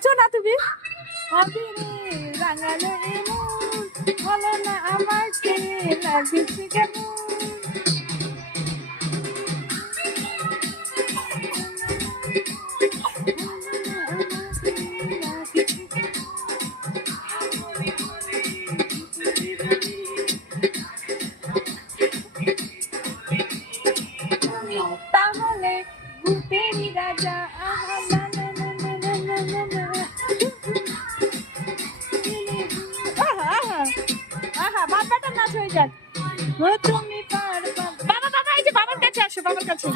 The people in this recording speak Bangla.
নাচো না তুমি। আবিরে রাঙালো এমন বলো না আমাকে লাগছে কেমন। তাহলে ভূতেরই রাজা আমার না না না না না না না না। আহা আহা আহা বাবাটা নাচ হয়ে যাক। ও তুমি পারবা। বাবা বাবা এই যে বাবার কাছে আসো, বাবার কাছে।